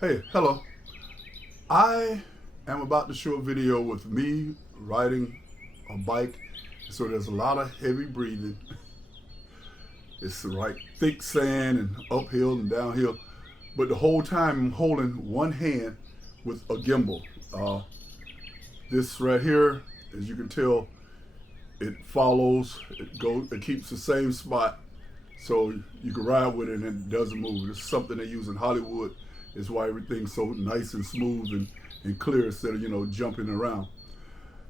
Hey, hello. I am about to show a video with me riding a bike. So there's a lot of heavy breathing. It's like thick sand and uphill and downhill. But the whole time I'm holding one hand with a gimbal. This right here, as you can tell, it follows, it keeps the same spot. So you can ride with it and it doesn't move. It's something they use in Hollywood. It's why everything's so nice and smooth and clear instead of, jumping around.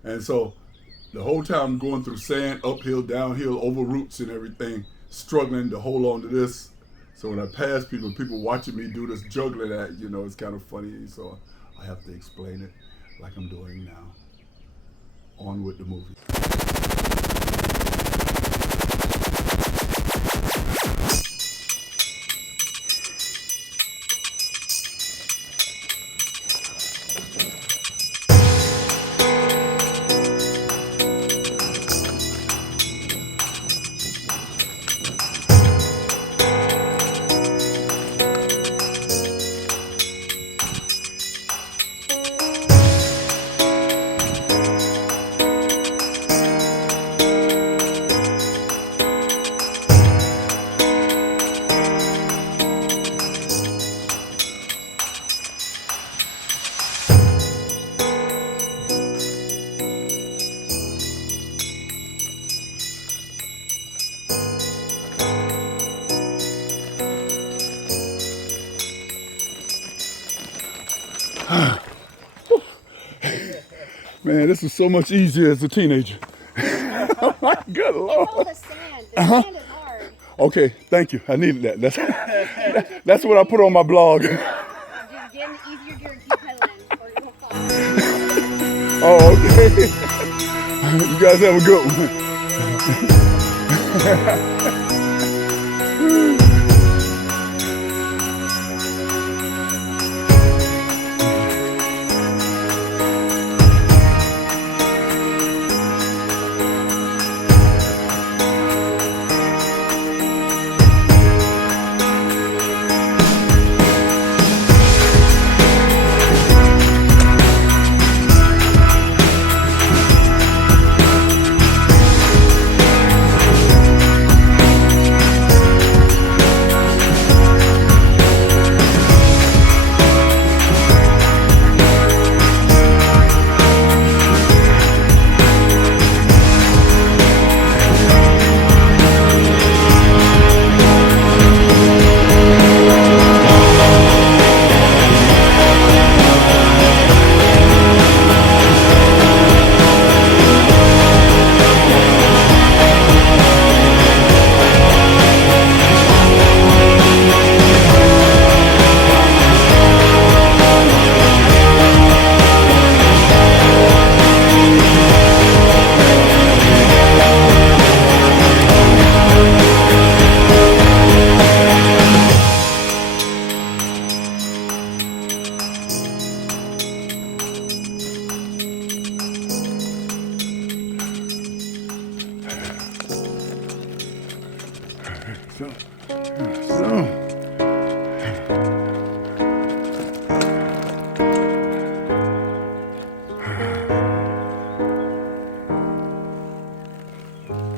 And so the whole time I'm going through sand, uphill, downhill, over roots and everything, struggling to hold on to this. So when I pass people watching me do this juggling act, it's kind of funny. So I have to explain it like I'm doing now. On with the movie. Man, this was so much easier as a teenager. Oh my good Lord. All the sand. The sand is hard. Okay, thank you. I needed that. That's what I put on my blog. Just getting easier gear and keep pedaling or you'll fall. Oh, okay. You guys have a good one. So.